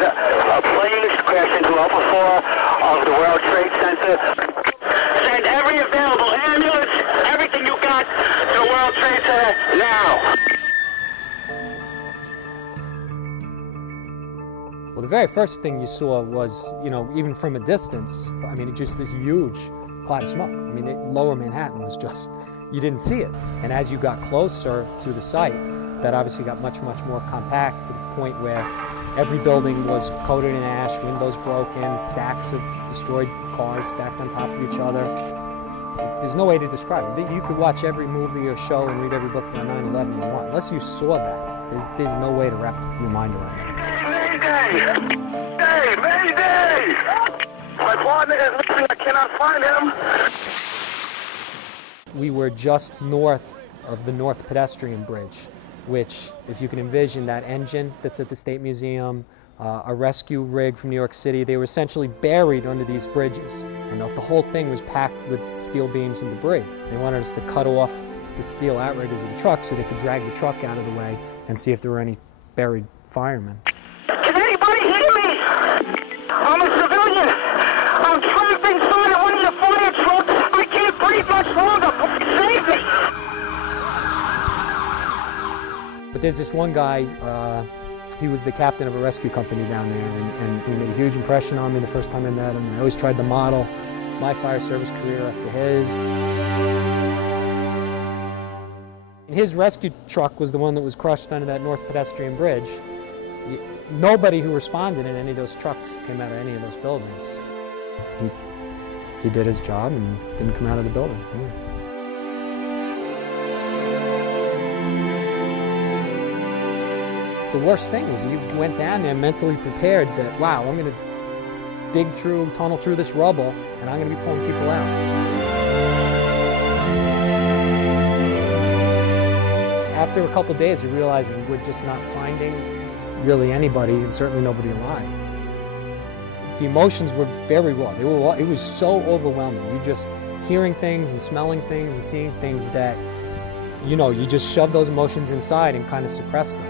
had planes crash into Upper 4 of the World Trade Center. Send every available ambulance, everything you got to the World Trade Center now. Well, the very first thing you saw was, even from a distance, I mean, just this huge cloud of smoke. I mean, lower Manhattan was just, you didn't see it. And as you got closer to the site, that obviously got much, much more compact to the point where every building was coated in ash, windows broken, stacks of destroyed cars stacked on top of each other. There's no way to describe it. You could watch every movie or show and read every book about 9/11 you want. Unless you saw that, there's no way to wrap your mind around it. Mayday! Hey, Mayday! My partner is missing. I cannot find him. We were just north of the North Pedestrian Bridge, which, if you can envision that engine that's at the State Museum, a rescue rig from New York City, they were essentially buried under these bridges. And the whole thing was packed with steel beams and debris. They wanted us to cut off the steel outriggers of the truck so they could drag the truck out of the way and see if there were any buried firemen. Can anybody hear me? I'm a civilian. I'm trapped inside of one of the fire trucks. I can't breathe much longer. Save me. But there's this one guy, he was the captain of a rescue company down there, and he made a huge impression on me the first time I met him. And I always tried to model my fire service career after his. His rescue truck was the one that was crushed under that North Pedestrian Bridge. Nobody who responded in any of those trucks came out of any of those buildings. He did his job and didn't come out of the building. The worst thing was you went down there mentally prepared that, wow, I'm going to tunnel through this rubble, and I'm going to be pulling people out. After a couple of days of realizing we're just not finding really anybody, and certainly nobody alive. The emotions were very raw. It was so overwhelming. You're just hearing things and smelling things and seeing things that, you just shove those emotions inside and kind of suppress them.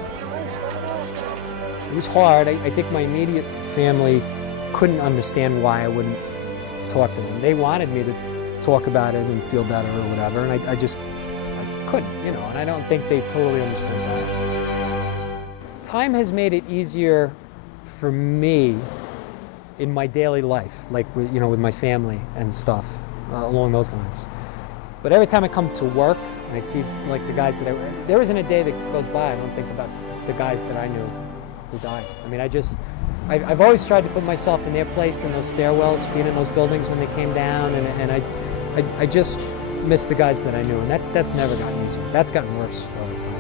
It was hard. I think my immediate family couldn't understand why I wouldn't talk to them. They wanted me to talk about it and feel better or whatever, and I couldn't, and I don't think they totally understood that. Time has made it easier for me in my daily life, like with my family and stuff along those lines. But every time I come to work, I see like the guys that there isn't a day that goes by I don't think about the guys that I knew who died. I mean, I've always tried to put myself in their place in those stairwells, being in those buildings when they came down, and I just miss the guys that I knew, and that's never gotten easier. That's gotten worse over time.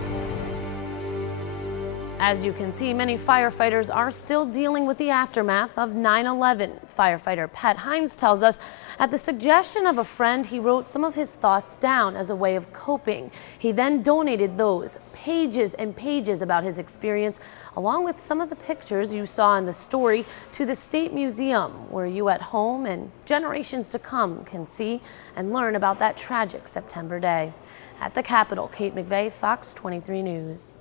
As you can see, many firefighters are still dealing with the aftermath of 9/11. Firefighter Pat Hines tells us, at the suggestion of a friend, he wrote some of his thoughts down as a way of coping. He then donated those pages and pages about his experience, along with some of the pictures you saw in the story, to the State Museum, where you at home and generations to come can see and learn about that tragic September day. At the Capitol, Kate McVeigh, Fox 23 News.